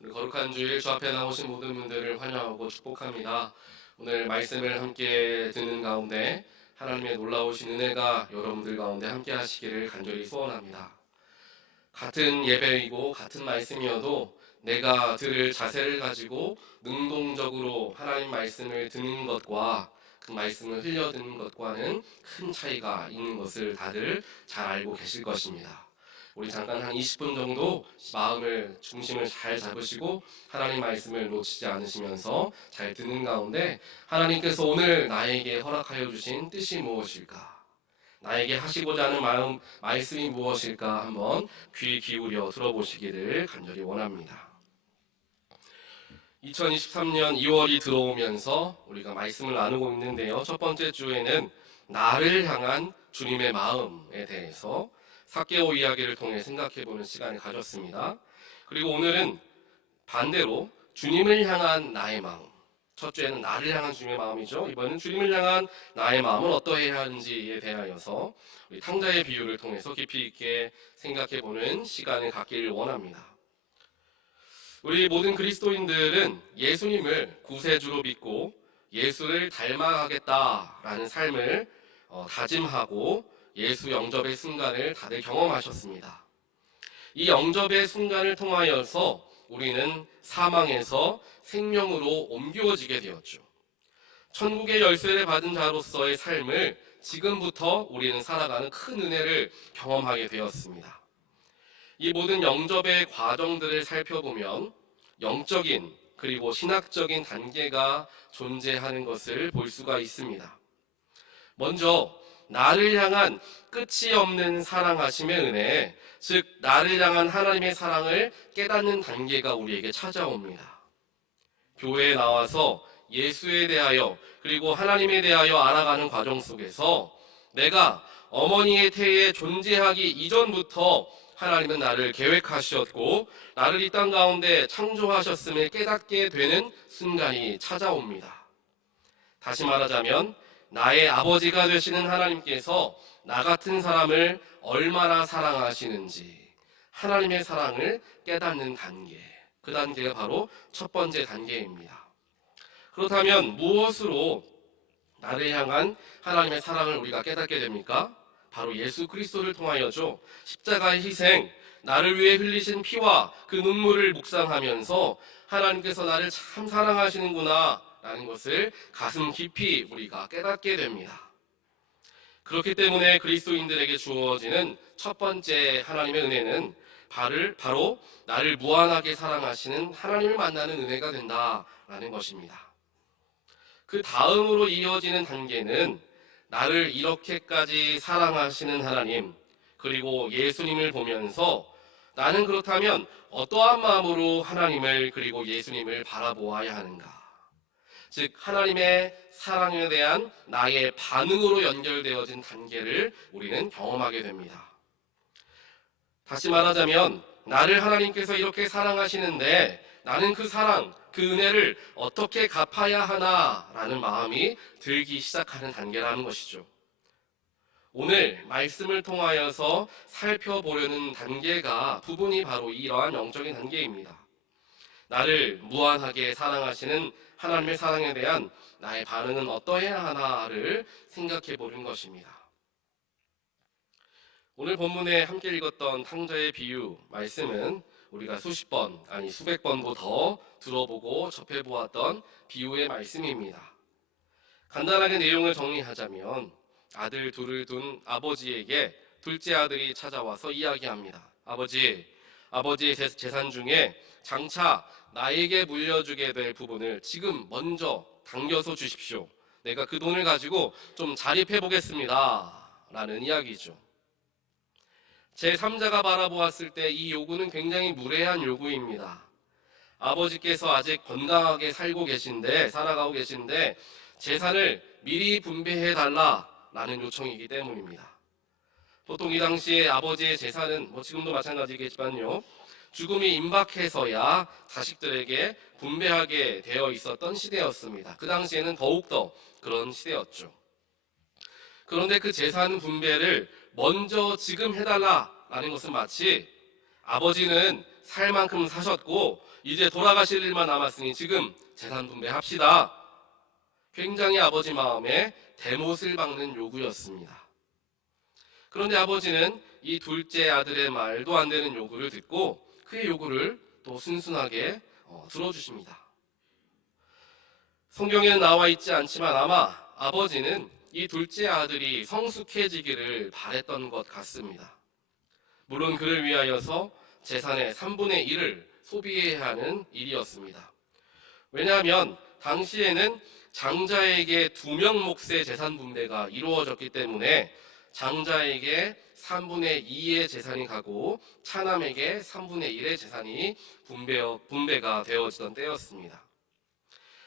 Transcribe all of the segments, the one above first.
오늘 거룩한 주일 주 앞에 나오신 모든 분들을 환영하고 축복합니다. 오늘 말씀을 함께 듣는 가운데 하나님의 놀라우신 은혜가 여러분들 가운데 함께 하시기를 간절히 소원합니다. 같은 예배이고 같은 말씀이어도 내가 들을 자세를 가지고 능동적으로 하나님 말씀을 듣는 것과 그 말씀을 흘려듣는 것과는 큰 차이가 있는 것을 다들 잘 알고 계실 것입니다. 우리 잠깐 한 20분 정도 마음을 중심을 잘 잡으시고 하나님 말씀을 놓치지 않으시면서 잘 듣는 가운데 하나님께서 오늘 나에게 허락하여 주신 뜻이 무엇일까? 나에게 하시고자 하는 말씀이 무엇일까? 한번 귀 기울여 들어보시기를 간절히 원합니다. 2023년 2월이 들어오면서 우리가 말씀을 나누고 있는데요. 첫 번째 주에는 나를 향한 주님의 마음에 대해서 삭개오 이야기를 통해 생각해보는 시간을 가졌습니다. 그리고 오늘은 반대로 주님을 향한 나의 마음. 첫 주에는 나를 향한 주님의 마음이죠. 이번에는 주님을 향한 나의 마음은 어떠해야 하는지에 대하여서 우리 탕자의 비유를 통해서 깊이 있게 생각해보는 시간을 갖기를 원합니다. 우리 모든 그리스도인들은 예수님을 구세주로 믿고 예수를 닮아가겠다라는 삶을 다짐하고 예수 영접의 순간을 다들 경험하셨습니다. 이 영접의 순간을 통하여서 우리는 사망에서 생명으로 옮겨지게 되었죠. 천국의 열쇠를 받은 자로서의 삶을 지금부터 우리는 살아가는 큰 은혜를 경험하게 되었습니다. 이 모든 영접의 과정들을 살펴보면 영적인 그리고 신학적인 단계가 존재하는 것을 볼 수가 있습니다. 먼저 나를 향한 끝이 없는 사랑하심의 은혜, 즉 나를 향한 하나님의 사랑을 깨닫는 단계가 우리에게 찾아옵니다. 교회에 나와서 예수에 대하여 그리고 하나님에 대하여 알아가는 과정 속에서 내가 어머니의 태에 존재하기 이전부터 하나님은 나를 계획하셨고 나를 이 땅 가운데 창조하셨음을 깨닫게 되는 순간이 찾아옵니다. 다시 말하자면 나의 아버지가 되시는 하나님께서 나 같은 사람을 얼마나 사랑하시는지 하나님의 사랑을 깨닫는 단계, 그 단계가 바로 첫 번째 단계입니다. 그렇다면 무엇으로 나를 향한 하나님의 사랑을 우리가 깨닫게 됩니까? 바로 예수 그리스도를 통하여죠. 십자가의 희생, 나를 위해 흘리신 피와 그 눈물을 묵상하면서 하나님께서 나를 참 사랑하시는구나 라는 것을 가슴 깊이 우리가 깨닫게 됩니다. 그렇기 때문에 그리스도인들에게 주어지는 첫 번째 하나님의 은혜는 바로 나를 무한하게 사랑하시는 하나님을 만나는 은혜가 된다라는 것입니다. 그 다음으로 이어지는 단계는 나를 이렇게까지 사랑하시는 하나님, 그리고 예수님을 보면서 나는 그렇다면 어떠한 마음으로 하나님을 그리고 예수님을 바라보아야 하는가? 즉 하나님의 사랑에 대한 나의 반응으로 연결되어진 단계를 우리는 경험하게 됩니다. 다시 말하자면 나를 하나님께서 이렇게 사랑하시는데 나는 그 사랑, 그 은혜를 어떻게 갚아야 하나라는 마음이 들기 시작하는 단계라는 것이죠. 오늘 말씀을 통하여서 살펴보려는 단계가 부분이 바로 이러한 영적인 단계입니다. 나를 무한하게 사랑하시는 하나님의 사랑에 대한 나의 반응은 어떠해야 하나를 생각해 보는 것입니다. 오늘 본문에 함께 읽었던 탕자의 비유 말씀은 우리가 수십 번, 아니 수백 번도 더 들어보고 접해보았던 비유의 말씀입니다. 간단하게 내용을 정리하자면 아들 둘을 둔 아버지에게 둘째 아들이 찾아와서 이야기합니다. 아버지의 재산 중에 장차 나에게 물려주게 될 부분을 지금 먼저 당겨서 주십시오. 내가 그 돈을 가지고 좀 자립해 보겠습니다. 라는 이야기죠. 제3자가 바라보았을 때 이 요구는 굉장히 무례한 요구입니다. 아버지께서 아직 건강하게 살아가고 계신데 재산을 미리 분배해 달라라는 요청이기 때문입니다. 보통 이 당시에 아버지의 재산은 지금도 마찬가지겠지만요. 죽음이 임박해서야 자식들에게 분배하게 되어 있었던 시대였습니다. 그 당시에는 더욱더 그런 시대였죠. 그런데 그 재산 분배를 먼저 지금 해달라라는 것은 마치 아버지는 살 만큼 사셨고 이제 돌아가실 일만 남았으니 지금 재산 분배합시다. 굉장히 아버지 마음에 대못을 박는 요구였습니다. 그런데 아버지는 이 둘째 아들의 말도 안 되는 요구를 듣고 그의 요구를 또 순순하게 들어주십니다. 성경에는 나와 있지 않지만 아마 아버지는 이 둘째 아들이 성숙해지기를 바랬던 것 같습니다. 물론 그를 위하여서 재산의 3분의 1을 소비해야 하는 일이었습니다. 왜냐하면 당시에는 장자에게 2명 몫의 재산 분배가 이루어졌기 때문에 장자에게 3분의 2의 재산이 가고 차남에게 3분의 1의 재산이 분배가 되어지던 때였습니다.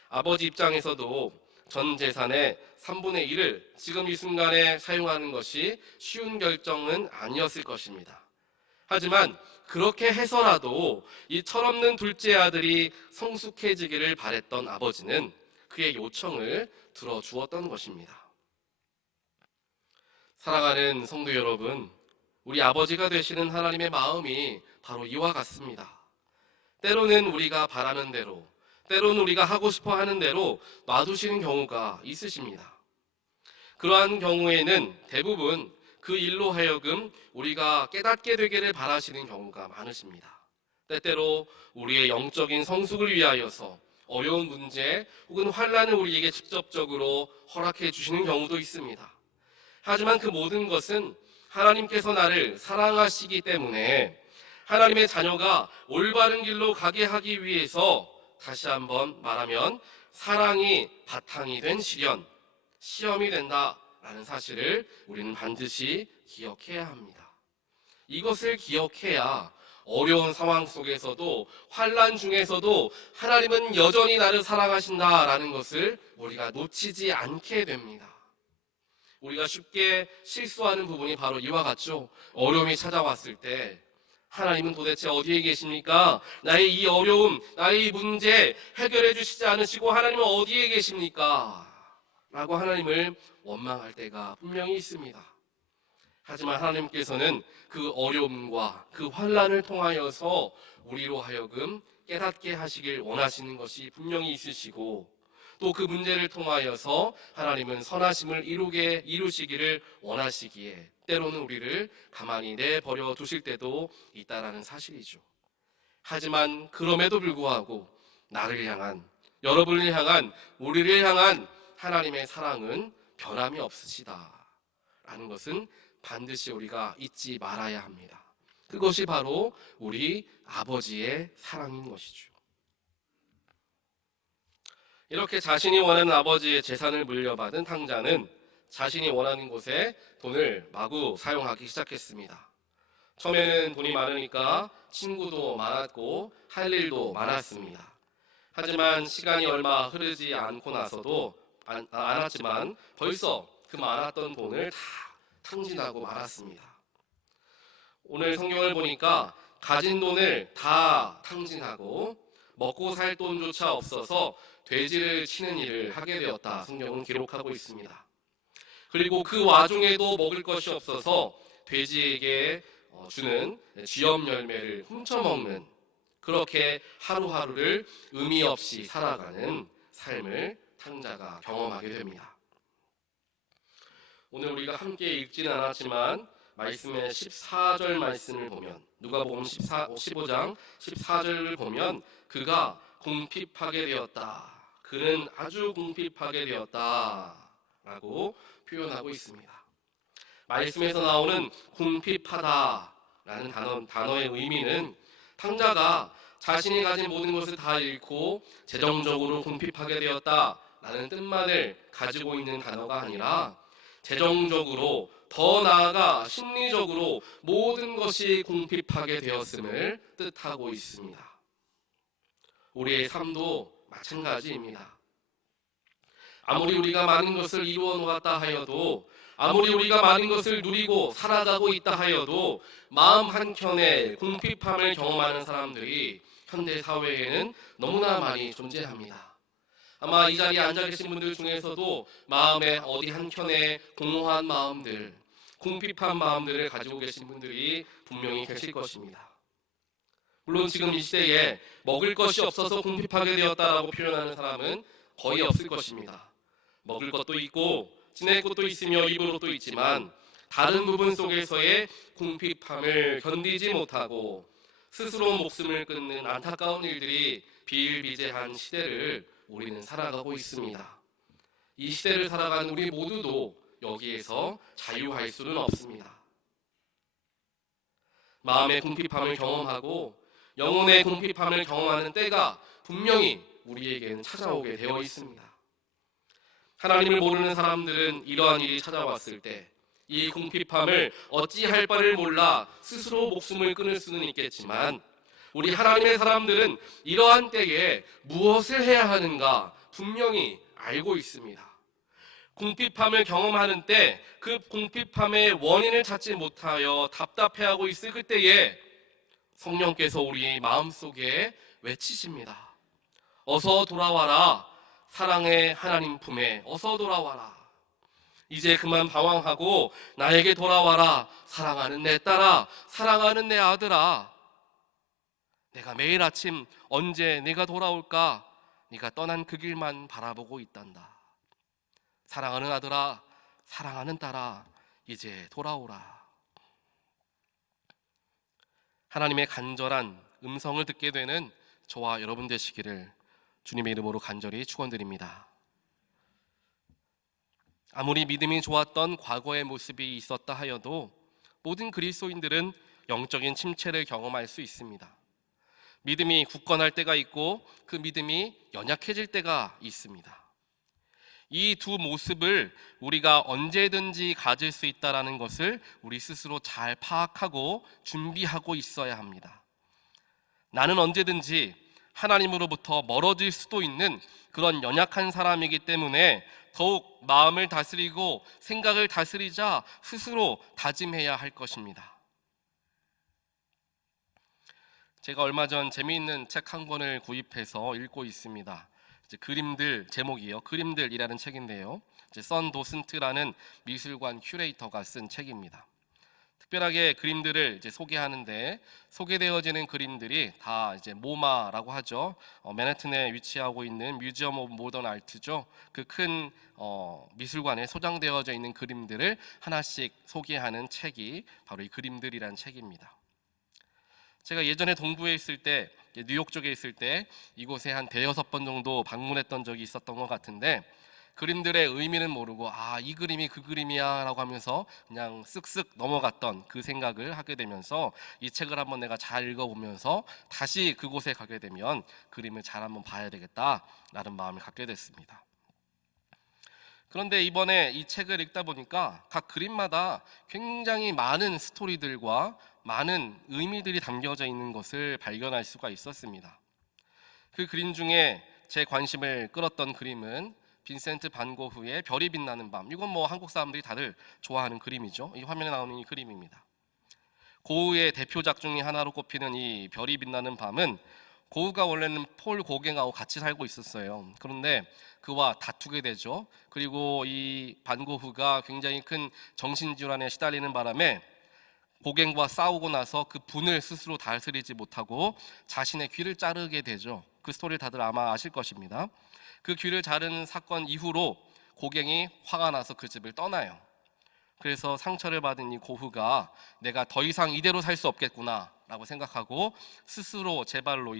아버지 입장에서도 전 재산의 3분의 1을 지금 이 순간에 사용하는 것이 쉬운 결정은 아니었을 것입니다. 하지만 그렇게 해서라도 이 철없는 둘째 아들이 성숙해지기를 바랬던 아버지는 그의 요청을 들어주었던 것입니다. 사랑하는 성도 여러분, 우리 아버지가 되시는 하나님의 마음이 바로 이와 같습니다. 때로는 우리가 바라는 대로, 때로는 우리가 하고 싶어 하는 대로 놔두시는 경우가 있으십니다. 그러한 경우에는 대부분 그 일로 하여금 우리가 깨닫게 되기를 바라시는 경우가 많으십니다. 때때로 우리의 영적인 성숙을 위하여서 어려운 문제 혹은 환난을 우리에게 직접적으로 허락해 주시는 경우도 있습니다. 하지만 그 모든 것은 하나님께서 나를 사랑하시기 때문에 하나님의 자녀가 올바른 길로 가게 하기 위해서 다시 한번 말하면 사랑이 바탕이 된 시험이 된다라는 사실을 우리는 반드시 기억해야 합니다. 이것을 기억해야 어려운 상황 속에서도 환난 중에서도 하나님은 여전히 나를 사랑하신다라는 것을 우리가 놓치지 않게 됩니다. 우리가 쉽게 실수하는 부분이 바로 이와 같죠. 어려움이 찾아왔을 때 하나님은 도대체 어디에 계십니까? 나의 이 어려움, 나의 이 문제 해결해 주시지 않으시고 하나님은 어디에 계십니까? 라고 하나님을 원망할 때가 분명히 있습니다. 하지만 하나님께서는 그 어려움과 그 환난을 통하여서 우리로 하여금 깨닫게 하시길 원하시는 것이 분명히 있으시고 또 그 문제를 통하여서 하나님은 선하심을 이루시기를 원하시기에 때로는 우리를 가만히 내버려 두실 때도 있다라는 사실이죠. 하지만 그럼에도 불구하고 나를 향한, 여러분을 향한, 우리를 향한 하나님의 사랑은 변함이 없으시다라는 것은 반드시 우리가 잊지 말아야 합니다. 그것이 바로 우리 아버지의 사랑인 것이죠. 이렇게 자신이 원하는 아버지의 재산을 물려받은 탕자는 자신이 원하는 곳에 돈을 마구 사용하기 시작했습니다. 처음에는 돈이 많으니까 친구도 많았고 할 일도 많았습니다. 하지만 시간이 얼마 흐르지 않았지만 벌써 그 많았던 돈을 다 탕진하고 말았습니다. 오늘 성경을 보니까 가진 돈을 다 탕진하고 먹고 살 돈조차 없어서 돼지를 치는 일을 하게 되었다. 성경은 기록하고 있습니다. 그리고 그 와중에도 먹을 것이 없어서 돼지에게 주는 쥐염 열매를 훔쳐먹는 그렇게 하루하루를 의미 없이 살아가는 삶을 탕자가 경험하게 됩니다. 오늘 우리가 함께 읽지는 않았지만 말씀의 14절 말씀을 보면 누가복음 15장 14절을 보면 그가 궁핍하게 되었다. 그는 아주 궁핍하게 되었다. 라고 표현하고 있습니다. 말씀에서 나오는 궁핍하다라는 단어의 의미는 탕자가 자신이 가진 모든 것을 다 잃고 재정적으로 궁핍하게 되었다라는 뜻만을 가지고 있는 단어가 아니라 재정적으로 더 나아가 심리적으로 모든 것이 궁핍하게 되었음을 뜻하고 있습니다. 우리의 삶도 마찬가지입니다. 아무리 우리가 많은 것을 이루어 놓았다 하여도 아무리 우리가 많은 것을 누리고 살아가고 있다 하여도 마음 한켠에 궁핍함을 경험하는 사람들이 현대 사회에는 너무나 많이 존재합니다. 아마 이 자리에 앉아 계신 분들 중에서도 마음의 어디 한켠에 공허한 마음들, 궁핍한 마음들을 가지고 계신 분들이 분명히 계실 것입니다. 물론 지금 이 시대에 먹을 것이 없어서 궁핍하게 되었다라고 표현하는 사람은 거의 없을 것입니다. 먹을 것도 있고 지낼 곳도 있으며 입을 옷도 있지만 다른 부분 속에서의 궁핍함을 견디지 못하고 스스로 목숨을 끊는 안타까운 일들이 비일비재한 시대를 우리는 살아가고 있습니다. 이 시대를 살아가는 우리 모두도 여기에서 자유할 수는 없습니다. 마음의 궁핍함을 경험하고 영혼의 궁핍함을 경험하는 때가 분명히 우리에게는 찾아오게 되어 있습니다. 하나님을 모르는 사람들은 이러한 일이 찾아왔을 때 이 궁핍함을 어찌할 바를 몰라 스스로 목숨을 끊을 수는 있겠지만 우리 하나님의 사람들은 이러한 때에 무엇을 해야 하는가 분명히 알고 있습니다. 궁핍함을 경험하는 때 그 궁핍함의 원인을 찾지 못하여 답답해하고 있을 그때에 성령께서 우리 마음속에 외치십니다. 어서 돌아와라. 사랑의 하나님 품에 어서 돌아와라. 이제 그만 방황하고 나에게 돌아와라. 사랑하는 내 딸아, 사랑하는 내 아들아. 내가 매일 아침 언제 네가 돌아올까? 네가 떠난 그 길만 바라보고 있단다. 사랑하는 아들아, 사랑하는 딸아, 이제 돌아오라. 하나님의 간절한 음성을 듣게 되는 저와 여러분 되시기를 주님의 이름으로 간절히 축원드립니다. 아무리 믿음이 좋았던 과거의 모습이 있었다 하여도 모든 그리스도인들은 영적인 침체를 경험할 수 있습니다. 믿음이 굳건할 때가 있고 그 믿음이 연약해질 때가 있습니다. 이 두 모습을 우리가 언제든지 가질 수 있다는 것을 우리 스스로 잘 파악하고 준비하고 있어야 합니다. 나는 언제든지 하나님으로부터 멀어질 수도 있는 그런 연약한 사람이기 때문에 더욱 마음을 다스리고 생각을 다스리자 스스로 다짐해야 할 것입니다. 제가 얼마 전 재미있는 책 한 권을 구입해서 읽고 있습니다. 그림들, 제목이요. 그림들이라는 책인데요. 선 도슨트라는 미술관 큐레이터가 쓴 책입니다. 특별하게 그림들을 소개하는데 소개되어지는 그림들이 다 모마라고 하죠. 맨해튼에 위치하고 있는 뮤지엄 오브 모던 아트죠. 그 큰 미술관에 소장되어져 있는 그림들을 하나씩 소개하는 책이 바로 이 그림들이란 책입니다. 제가 예전에 동부에 있을 때, 뉴욕 쪽에 있을 때 이곳에 한 대여섯 번 정도 방문했던 적이 있었던 것 같은데 그림들의 의미는 모르고 이 그림이 그 그림이야 라고 하면서 그냥 쓱쓱 넘어갔던 그 생각을 하게 되면서 이 책을 한번 내가 잘 읽어보면서 다시 그곳에 가게 되면 그림을 잘 한번 봐야 되겠다라는 마음을 갖게 됐습니다. 그런데 이번에 이 책을 읽다 보니까 각 그림마다 굉장히 많은 스토리들과 많은 의미들이 담겨져 있는 것을 발견할 수가 있었습니다. 그 그림 중에 제 관심을 끌었던 그림은 빈센트 반 고흐의 별이 빛나는 밤. 이건 한국 사람들이 다들 좋아하는 그림이죠. 이 화면에 나오는 이 그림입니다. 고흐의 대표작 중에 하나로 꼽히는 이 별이 빛나는 밤은 고흐가 원래는 폴 고갱하고 같이 살고 있었어요. 그런데 그와 다투게 되죠. 그리고 이 반 고흐가 굉장히 큰 정신질환에 시달리는 바람에 고갱과 싸우고 나서 그 분을 스스로 다스리지 못하고 자신의 귀를 자르게 되죠. 그 스토리를 다들 아마 아실 것입니다. 그 귀를 자른 사건 이후로 고갱이 화가 나서 그 집을 떠나요. 그래서 상처를 받은 이 고흐가 내가 더 이상 이대로 살 수 없겠구나 라고 생각하고 스스로 제 발로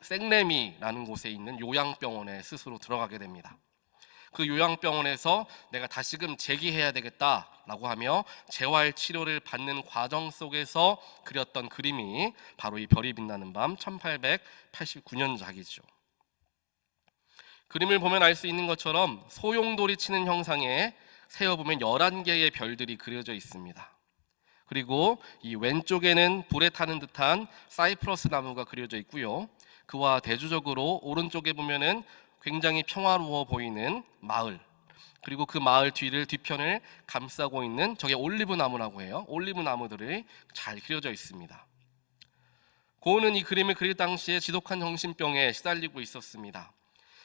생레미라는 곳에 있는 요양병원에 스스로 들어가게 됩니다. 그 요양병원에서 내가 다시금 재기해야 되겠다라고 하며 재활 치료를 받는 과정 속에서 그렸던 그림이 바로 이 별이 빛나는 밤 1889년작이죠. 그림을 보면 알 수 있는 것처럼 소용돌이 치는 형상에 세어보면 11개의 별들이 그려져 있습니다. 그리고 이 왼쪽에는 불에 타는 듯한 사이프러스 나무가 그려져 있고요. 그와 대조적으로 오른쪽에 보면은 굉장히 평화로워 보이는 마을, 그리고 그 마을 뒤편을 감싸고 있는 저게 올리브 나무라고 해요. 올리브 나무들이 잘 그려져 있습니다. 고흐는 이 그림을 그릴 당시에 지독한 정신병에 시달리고 있었습니다.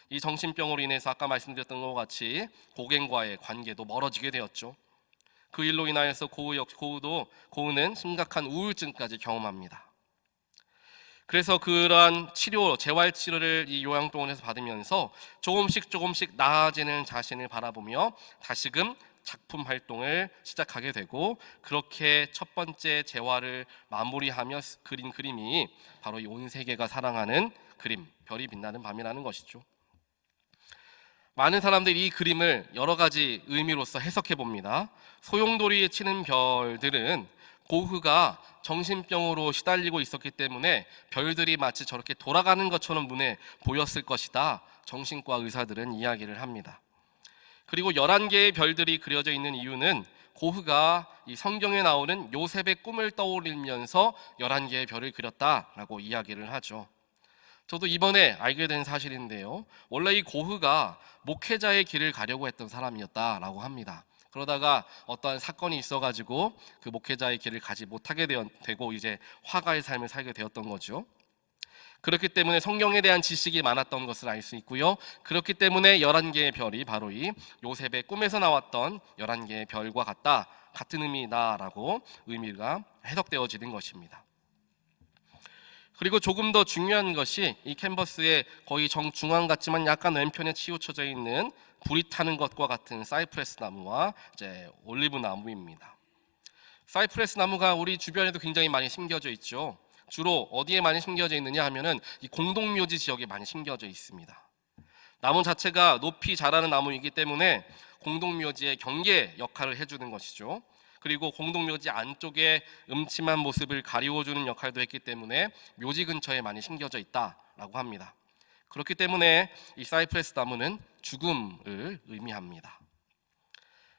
이 정신병으로 인해서 아까 말씀드렸던 것 같이 고갱과의 관계도 멀어지게 되었죠. 그 일로 인하여서 고흐는 심각한 우울증까지 경험합니다. 그래서 그러한 치료, 재활 치료를 이 요양병원에서 받으면서 조금씩 나아지는 자신을 바라보며 다시금 작품 활동을 시작하게 되고, 그렇게 첫 번째 재활을 마무리하며 그린 그림이 바로 이 온 세계가 사랑하는 그림, 별이 빛나는 밤이라는 것이죠. 많은 사람들이 이 그림을 여러 가지 의미로서 해석해 봅니다. 소용돌이에 치는 별들은 고흐가 정신병으로 시달리고 있었기 때문에 별들이 마치 저렇게 돌아가는 것처럼 눈에 보였을 것이다, 정신과 의사들은 이야기를 합니다. 그리고 11개의 별들이 그려져 있는 이유는 고흐가 이 성경에 나오는 요셉의 꿈을 떠올리면서 11개의 별을 그렸다라고 이야기를 하죠. 저도 이번에 알게 된 사실인데요, 원래 이 고흐가 목회자의 길을 가려고 했던 사람이었다라고 합니다. 그러다가 어떠한 사건이 있어가지고 그 목회자의 길을 가지 못하게 되고 이제 화가의 삶을 살게 되었던 거죠. 그렇기 때문에 성경에 대한 지식이 많았던 것을 알 수 있고요. 그렇기 때문에 11개의 별이 바로 이 요셉의 꿈에서 나왔던 11개의 별과 같은 의미다라고 의미가 해석되어지는 것입니다. 그리고 조금 더 중요한 것이 이 캔버스의 거의 정중앙 같지만 약간 왼편에 치우쳐져 있는 불이 타는 것과 같은 사이프레스 나무와 이제 올리브 나무입니다. 사이프레스 나무가 우리 주변에도 굉장히 많이 심겨져 있죠. 주로 어디에 많이 심겨져 있느냐 하면은 이 공동묘지 지역에 많이 심겨져 있습니다. 나무 자체가 높이 자라는 나무이기 때문에 공동묘지의 경계 역할을 해주는 것이죠. 그리고 공동묘지 안쪽에 음침한 모습을 가리워주는 역할도 했기 때문에 묘지 근처에 많이 심겨져 있다라고 합니다. 그렇기 때문에 이 사이프레스 나무는 죽음을 의미합니다.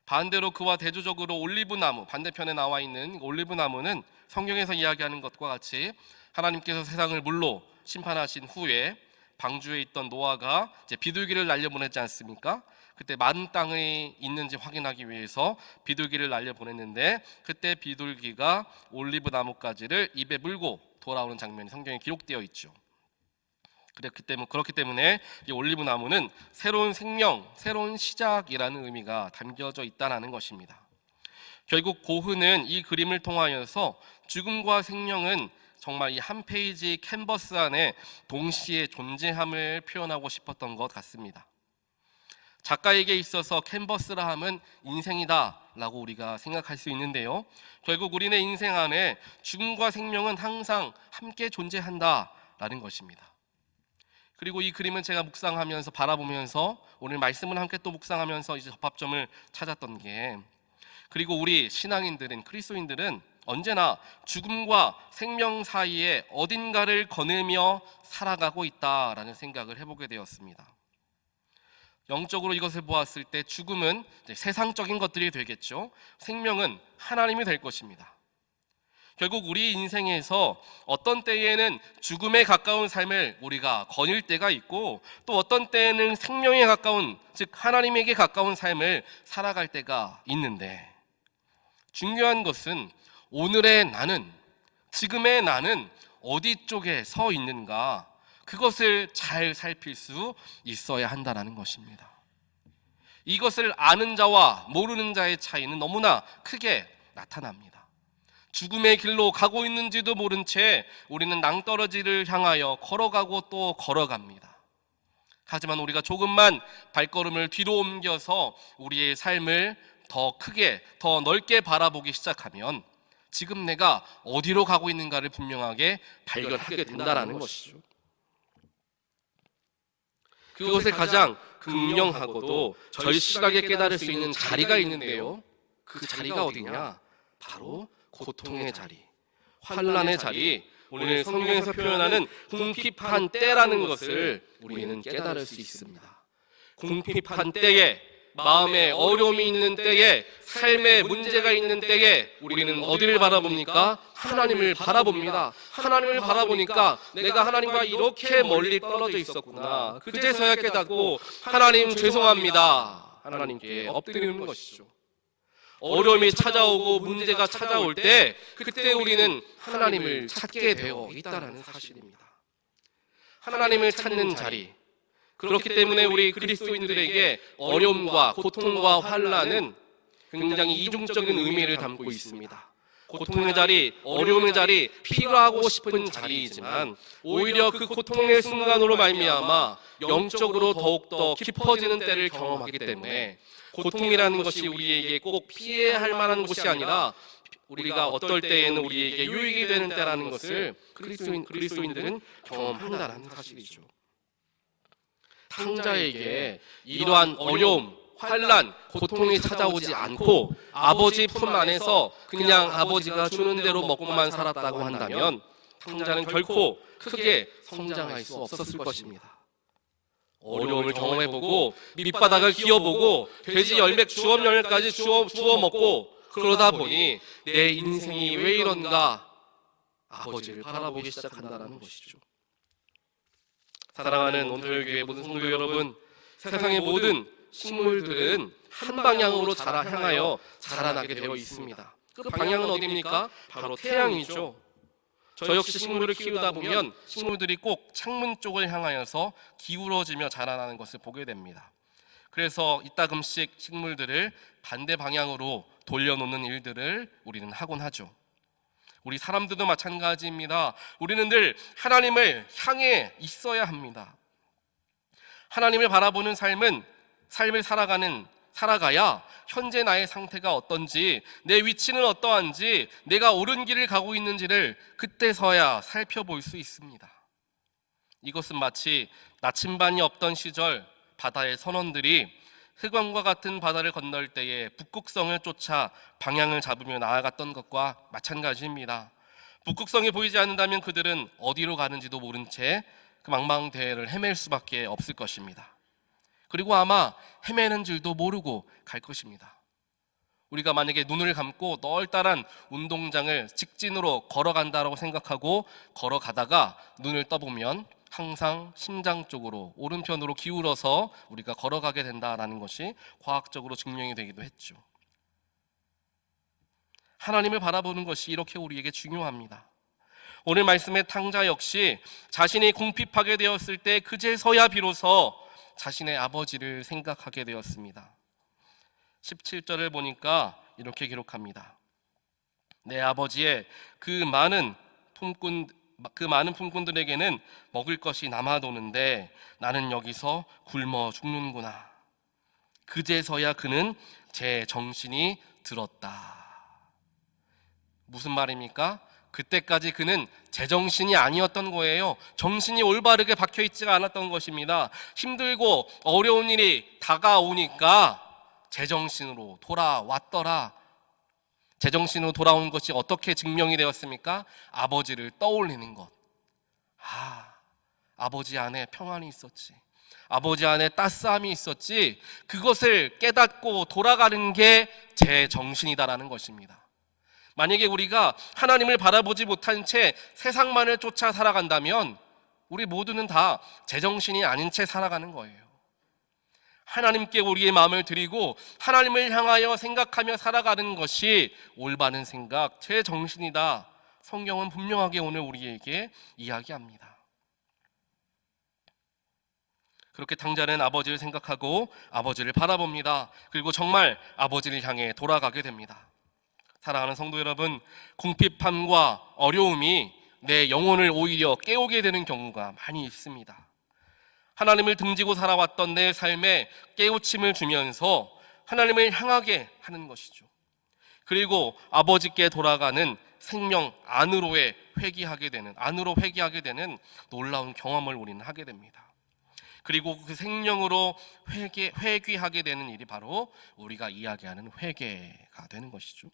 반대로 그와 대조적으로 올리브 나무, 반대편에 나와 있는 올리브 나무는 성경에서 이야기하는 것과 같이 하나님께서 세상을 물로 심판하신 후에 방주에 있던 노아가 이제 비둘기를 날려보냈지 않습니까? 그때 마른 땅이 있는지 확인하기 위해서 비둘기를 날려보냈는데, 그때 비둘기가 올리브 나뭇가지를 입에 물고 돌아오는 장면이 성경에 기록되어 있죠. 그렇기 때문에 이 올리브 나무는 새로운 생명, 새로운 시작이라는 의미가 담겨져 있다는 것입니다. 결국 고흐는 이 그림을 통하여서 죽음과 생명은 정말 이 한 페이지 캔버스 안에 동시에 존재함을 표현하고 싶었던 것 같습니다. 작가에게 있어서 캔버스라 함은 인생이다 라고 우리가 생각할 수 있는데요, 결국 우리네 인생 안에 죽음과 생명은 항상 함께 존재한다 라는 것입니다. 그리고 이 그림은 제가 묵상하면서 바라보면서 오늘 말씀을 함께 또 묵상하면서 이제 접합점을 찾았던 게, 그리고 우리 신앙인들은, 그리스도인들은 언제나 죽음과 생명 사이에 어딘가를 거느며 살아가고 있다라는 생각을 해보게 되었습니다. 영적으로 이것을 보았을 때 죽음은 세상적인 것들이 되겠죠. 생명은 하나님이 될 것입니다. 결국 우리 인생에서 어떤 때에는 죽음에 가까운 삶을 우리가 거닐 때가 있고, 또 어떤 때에는 생명에 가까운, 즉 하나님에게 가까운 삶을 살아갈 때가 있는데, 중요한 것은 오늘의 나는, 지금의 나는 어디 쪽에 서 있는가, 그것을 잘 살필 수 있어야 한다는 것입니다. 이것을 아는 자와 모르는 자의 차이는 너무나 크게 나타납니다. 죽음의 길로 가고 있는지도 모른 채 우리는 낭떠러지를 향하여 걸어가고 또 걸어갑니다. 하지만 우리가 조금만 발걸음을 뒤로 옮겨서 우리의 삶을 더 크게, 더 넓게 바라보기 시작하면 지금 내가 어디로 가고 있는가를 분명하게 발견하게 된다는 것이죠. 그것을 가장 극명하고도 절실하게 깨달을 수 있는 자리가 있는데요, 그 자리가 어디냐? 바로 고통의 자리, 환난의 자리, 오늘 성경에서 표현하는 궁핍한 때라는 것을 우리는 깨달을 수 있습니다. 궁핍한 때에, 마음에 어려움이 있는 때에, 삶에 문제가 있는 때에 우리는 어디를 바라봅니까? 하나님을 바라봅니다. 하나님을 바라보니까 내가 하나님과 이렇게 멀리 떨어져 있었구나, 그제서야 깨닫고 하나님 죄송합니다, 하나님께 엎드리는 것이죠. 어려움이 찾아오고 문제가 찾아올 때 그때 우리는 하나님을 찾게 되어 있다는 사실입니다. 하나님을 찾는 자리, 그렇기 때문에 우리 그리스도인들에게 어려움과 고통과 환난은 굉장히 이중적인 의미를 담고 있습니다. 고통의 자리, 어려움의 자리, 피로하고 싶은 자리이지만 오히려 그 고통의 순간으로 말미암아 영적으로 더욱더 깊어지는 때를 경험하기 때문에 고통이라는 것이 우리에게 꼭 피해야 할 만한 것이 아니라 우리가 어떨 때에는 우리에게 유익이 되는 때라는 것을 그리스도인들은 경험한다는 사실이죠. 탕자에게 이러한 어려움, 환난, 고통이 찾아오지 않고 아버지 품 안에서 그냥 아버지가 주는 대로 먹고만 살았다고 한다면 탕자는 결코 크게 성장할 수 없었을 것입니다. 어려움을 경험해보고 밑바닥을 기어보고 돼지 열매 주업 열매까지 주워 먹고 그러다 보니 내 인생이 왜 이런가 아버지를 바라보기 시작한다는 것이죠. 사랑하는 온도열교회 모든 성도 여러분, 세상의 모든 식물들은 한 방향으로 향하여 자라나게 되어 있습니다. 그 방향은 어디입니까? 바로 태양이죠. 저 역시 식물을 키우다 보면 식물들이 꼭 창문 쪽을 향하여서 기울어지며 자라나는 것을 보게 됩니다. 그래서 이따금씩 식물들을 반대 방향으로 돌려놓는 일들을 우리는 하곤 하죠. 우리 사람들도 마찬가지입니다. 우리는 늘 하나님을 향해 있어야 합니다. 하나님을 바라보는 삶을 살아가야 현재 나의 상태가 어떤지, 내 위치는 어떠한지, 내가 옳은 길을 가고 있는지를 그때서야 살펴볼 수 있습니다. 이것은 마치 나침반이 없던 시절 바다의 선원들이 흑암과 같은 바다를 건널 때에 북극성을 쫓아 방향을 잡으며 나아갔던 것과 마찬가지입니다. 북극성이 보이지 않는다면 그들은 어디로 가는지도 모른 채 그 망망대해를 헤맬 수밖에 없을 것입니다. 그리고 아마 헤매는 줄도 모르고 갈 것입니다. 우리가 만약에 눈을 감고 널따란 운동장을 직진으로 걸어간다고 생각하고 걸어가다가 눈을 떠보면 항상 심장 쪽으로 오른편으로 기울어서 우리가 걸어가게 된다는 것이 과학적으로 증명이 되기도 했죠. 하나님을 바라보는 것이 이렇게 우리에게 중요합니다. 오늘 말씀의 탕자 역시 자신이 궁핍하게 되었을 때 그제서야 비로소 자신의 아버지를 생각하게 되었습니다. 17절을 보니까 이렇게 기록합니다. 내 아버지의 그 많은 품꾼들에게는 먹을 것이 남아도는데 나는 여기서 굶어 죽는구나. 그제서야 그는 제 정신이 들었다. 무슨 말입니까? 그때까지 그는 제정신이 아니었던 거예요. 정신이 올바르게 박혀있지가 않았던 것입니다. 힘들고 어려운 일이 다가오니까 제정신으로 돌아왔더라. 제정신으로 돌아온 것이 어떻게 증명이 되었습니까? 아버지를 떠올리는 것. 아버지 안에 평안이 있었지, 아버지 안에 따스함이 있었지, 그것을 깨닫고 돌아가는 게 제 정신이다라는 것입니다. 만약에 우리가 하나님을 바라보지 못한 채 세상만을 쫓아 살아간다면 우리 모두는 다 제정신이 아닌 채 살아가는 거예요. 하나님께 우리의 마음을 드리고 하나님을 향하여 생각하며 살아가는 것이 올바른 생각, 제 정신이다. 성경은 분명하게 오늘 우리에게 이야기합니다. 그렇게 탕자는 아버지를 생각하고 아버지를 바라봅니다. 그리고 정말 아버지를 향해 돌아가게 됩니다. 사랑하는 성도 여러분, 궁핍함과 어려움이 내 영혼을 오히려 깨우게 되는 경우가 많이 있습니다. 하나님을 등지고 살아왔던 내 삶에 깨우침을 주면서 하나님을 향하게 하는 것이죠. 그리고 아버지께 돌아가는 생명 안으로 회귀하게 되는 놀라운 경험을 우리는 하게 됩니다. 그리고 그 생명으로 회귀하게 되는 일이 바로 우리가 이야기하는 회개가 되는 것이죠.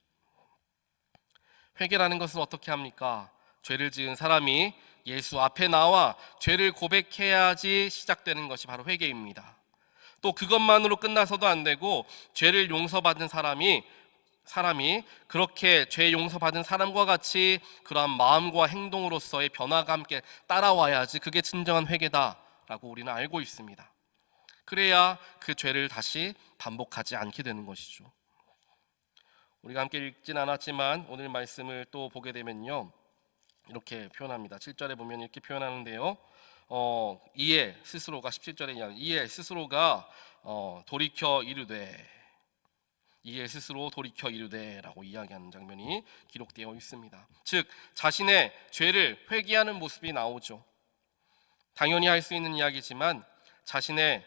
회개라는 것은 어떻게 합니까? 죄를 지은 사람이 예수 앞에 나와 죄를 고백해야지 시작되는 것이 바로 회개입니다. 또 그것만으로 끝나서도 안 되고 죄를 용서받은 사람이 그렇게 죄 용서받은 사람과 같이 그러한 마음과 행동으로서의 변화가 함께 따라와야지 그게 진정한 회개다라고 우리는 알고 있습니다. 그래야 그 죄를 다시 반복하지 않게 되는 것이죠. 우리가 함께 읽진 않았지만 오늘 말씀을 또 보게 되면요, 이렇게 표현합니다. 7절에 보면 이렇게 표현하는데요, 이에 스스로가 17절에 이에 스스로가 돌이켜 이르되, 이에 스스로 돌이켜 이르되라고 이야기하는 장면이 기록되어 있습니다. 즉 자신의 죄를 회개하는 모습이 나오죠. 당연히 할 수 있는 이야기지만 자신의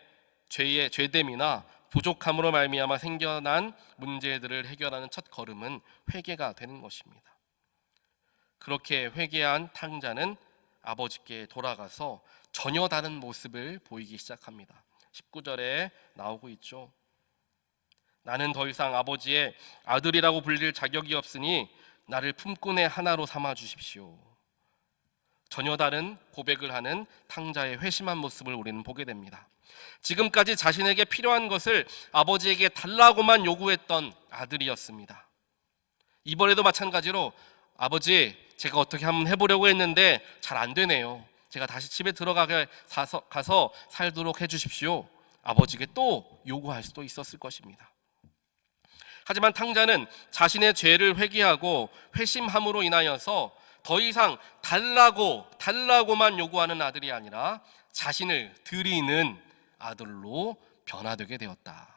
죄의 죄됨이나 부족함으로 말미암아 생겨난 문제들을 해결하는 첫 걸음은 회개가 되는 것입니다. 그렇게 회개한 탕자는 아버지께 돌아가서 전혀 다른 모습을 보이기 시작합니다. 19절에 나오고 있죠. 나는 더 이상 아버지의 아들이라고 불릴 자격이 없으니 나를 품꾼의 하나로 삼아 주십시오. 전혀 다른 고백을 하는 탕자의 회심한 모습을 우리는 보게 됩니다. 지금까지 자신에게 필요한 것을 아버지에게 달라고만 요구했던 아들이었습니다. 이번에도 마찬가지로 아버지, 제가 어떻게 한번 해보려고 했는데 잘 안 되네요. 제가 다시 집에 가서 살도록 해주십시오. 아버지에게 또 요구할 수도 있었을 것입니다. 하지만 탕자는 자신의 죄를 회개하고 회심함으로 인하여서 더 이상 달라고만 요구하는 아들이 아니라 자신을 드리는 아들로 변화되게 되었다.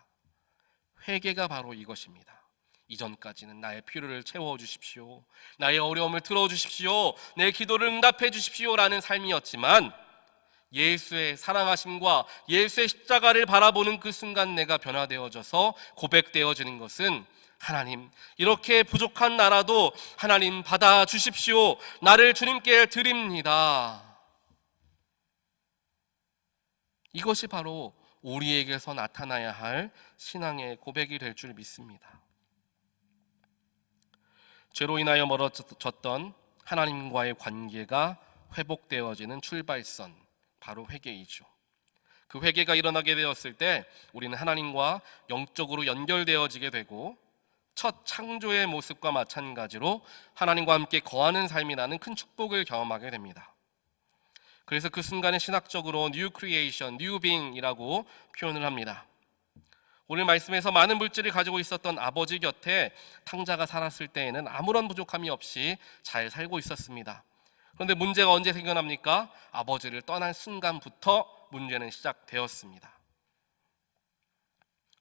회개가 바로 이것입니다. 이전까지는 나의 필요를 채워주십시오, 나의 어려움을 들어주십시오, 내 기도를 응답해 주십시오 라는 삶이었지만 예수의 사랑하심과 예수의 십자가를 바라보는 그 순간 내가 변화되어져서 고백되어지는 것은 하나님, 이렇게 부족한 나라도 하나님 받아주십시오, 나를 주님께 드립니다. 이것이 바로 우리에게서 나타나야 할 신앙의 고백이 될 줄 믿습니다. 죄로 인하여 멀어졌던 하나님과의 관계가 회복되어지는 출발선, 바로 회개이죠. 그 회개가 일어나게 되었을 때 우리는 하나님과 영적으로 연결되어지게 되고 첫 창조의 모습과 마찬가지로 하나님과 함께 거하는 삶이라는 큰 축복을 경험하게 됩니다. 그래서 그 순간에 신학적으로 New Creation, New Being이라고 표현을 합니다. 오늘 말씀에서 많은 물질을 가지고 있었던 아버지 곁에 탕자가 살았을 때에는 아무런 부족함이 없이 잘 살고 있었습니다. 그런데 문제가 언제 생겨납니까? 아버지를 떠난 순간부터 문제는 시작되었습니다.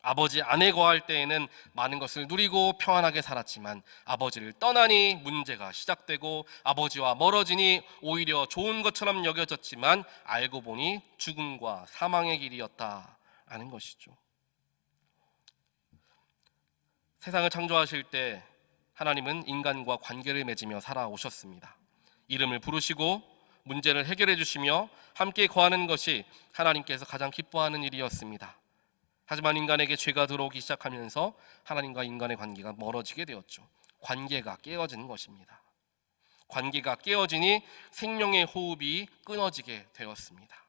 아버지 안에 거할 때에는 많은 것을 누리고 평안하게 살았지만 아버지를 떠나니 문제가 시작되고 아버지와 멀어지니 오히려 좋은 것처럼 여겨졌지만 알고 보니 죽음과 사망의 길이었다라는 것이죠. 세상을 창조하실 때 하나님은 인간과 관계를 맺으며 살아오셨습니다. 이름을 부르시고 문제를 해결해 주시며 함께 거하는 것이 하나님께서 가장 기뻐하는 일이었습니다. 하지만 인간에게 죄가 들어오기 시작하면서 하나님과 인간의 관계가 멀어지게 되었죠. 관계가 깨어지는 것입니다. 관계가 깨어지니 생명의 호흡이 끊어지게 되었습니다.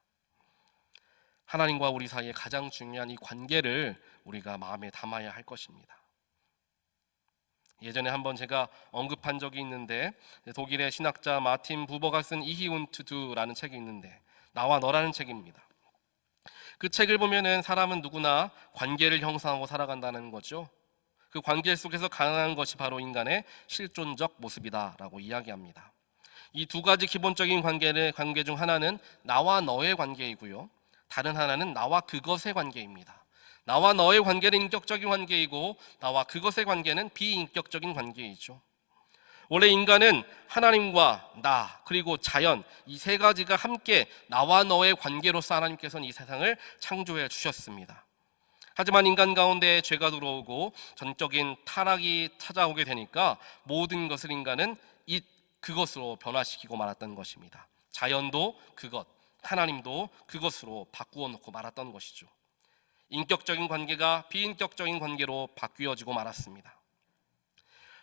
하나님과 우리 사이에 가장 중요한 이 관계를 우리가 마음에 담아야 할 것입니다. 예전에 한번 제가 언급한 적이 있는데 독일의 신학자 마틴 부버가 쓴 이히운투두라는 책이 있는데 나와 너라는 책입니다. 그 책을 보면은 사람은 누구나 관계를 형성하고 살아간다는 거죠. 그 관계 속에서 가능한 것이 바로 인간의 실존적 모습이다라고 이야기합니다. 이 두 가지 기본적인 관계 중 하나는 나와 너의 관계이고요, 다른 하나는 나와 그것의 관계입니다. 나와 너의 관계는 인격적인 관계이고 나와 그것의 관계는 비인격적인 관계이죠. 원래 인간은 하나님과 나 그리고 자연, 이 세 가지가 함께 나와 너의 관계로서 하나님께서는 이 세상을 창조해 주셨습니다. 하지만 인간 가운데 죄가 들어오고 전적인 타락이 찾아오게 되니까 모든 것을 인간은 그것으로 변화시키고 말았던 것입니다. 자연도 그것, 하나님도 그것으로 바꾸어 놓고 말았던 것이죠. 인격적인 관계가 비인격적인 관계로 바뀌어지고 말았습니다.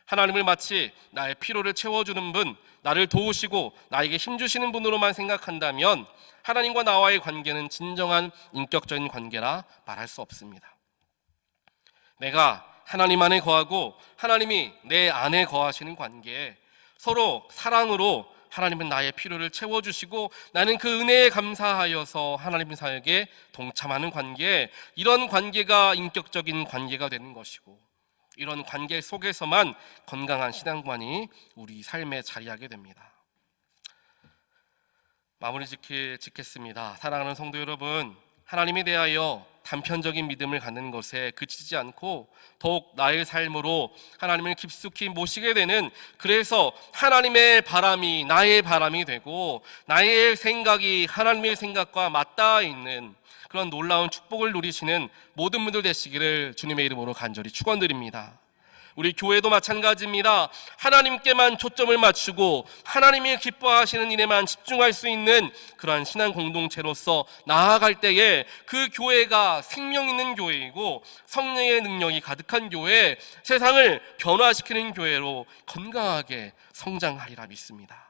하나님을 마치 나의 필요를 채워주는 분, 나를 도우시고 나에게 힘주시는 분으로만 생각한다면 하나님과 나와의 관계는 진정한 인격적인 관계라 말할 수 없습니다. 내가 하나님 안에 거하고 하나님이 내 안에 거하시는 관계에 서로 사랑으로 하나님은 나의 필요를 채워주시고 나는 그 은혜에 감사하여서 하나님 사역에 동참하는 관계, 이런 관계가 인격적인 관계가 되는 것이고 이런 관계 속에서만 건강한 신앙관이 우리 삶에 자리하게 됩니다. 마무리 짓겠습니다. 사랑하는 성도 여러분, 하나님에 대하여 단편적인 믿음을 갖는 것에 그치지 않고 더욱 나의 삶으로 하나님을 깊숙이 모시게 되는, 그래서 하나님의 바람이 나의 바람이 되고 나의 생각이 하나님의 생각과 맞닿아 있는 그런 놀라운 축복을 누리시는 모든 분들 되시기를 주님의 이름으로 간절히 축원드립니다. 우리 교회도 마찬가지입니다. 하나님께만 초점을 맞추고 하나님이 기뻐하시는 일에만 집중할 수 있는 그러한 신앙 공동체로서 나아갈 때에 그 교회가 생명 있는 교회이고 성령의 능력이 가득한 교회, 세상을 변화시키는 교회로 건강하게 성장하리라 믿습니다.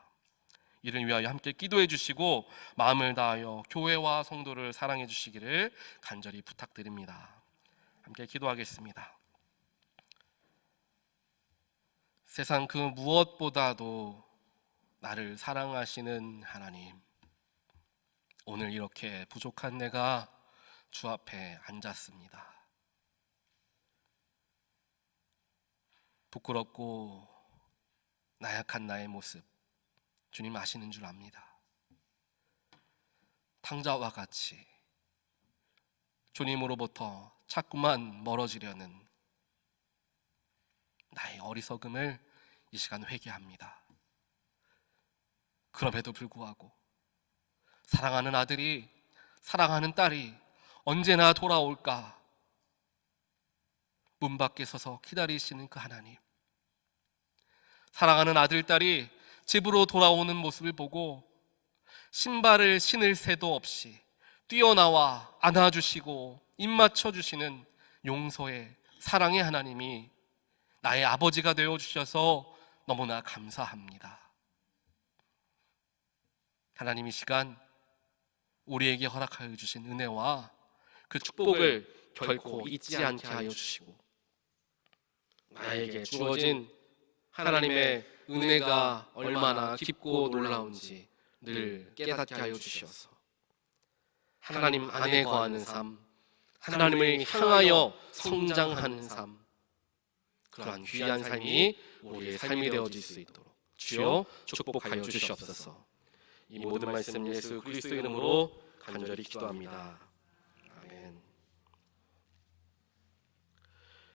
이를 위하여 함께 기도해 주시고 마음을 다하여 교회와 성도를 사랑해 주시기를 간절히 부탁드립니다. 함께 기도하겠습니다. 세상 그 무엇보다도 나를 사랑하시는 하나님, 오늘 이렇게 부족한 내가 주 앞에 앉았습니다. 부끄럽고 나약한 나의 모습 주님 아시는 줄 압니다. 탕자와 같이 주님으로부터 자꾸만 멀어지려는 나의 어리석음을 이 시간 회개합니다. 그럼에도 불구하고 사랑하는 아들이, 사랑하는 딸이 언제나 돌아올까 문 밖에 서서 기다리시는 그 하나님, 사랑하는 아들, 딸이 집으로 돌아오는 모습을 보고 신발을 신을 새도 없이 뛰어나와 안아주시고 입 맞춰주시는 용서의 사랑의 하나님이 나의 아버지가 되어주셔서 너무나 감사합니다. 하나님, 이 시간 우리에게 허락하여 주신 은혜와 그 축복을 결코 잊지 않게 하여 주시고 나에게 주어진 하나님의 은혜가 얼마나 깊고 놀라운지 늘 깨닫게 하여 주시옵소서. 하나님 안에 거하는 삶, 하나님을 향하여 성장하는 삶, 그러한 귀한 삶이 우리의 삶이 되어질 수 있도록 주여 축복하여 주시옵소서. 이 모든 말씀 예수 그리스도 이름으로 간절히 기도합니다.